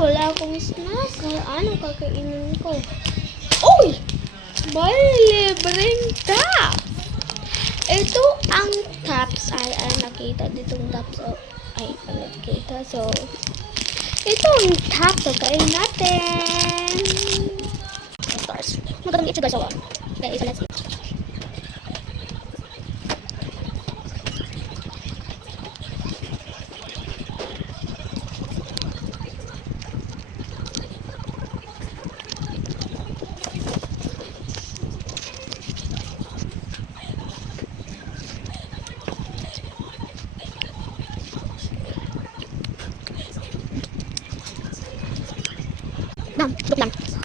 wala akong snack. Ano kakainin ko? Uy! May libreng top! Ito ang tops. Ay, nakita ditong tops. Oh, ay, nakita. So, ito ang tops. So, kain natin. Stars. Magandang ito guys. Okay, so let's eat. Look lang.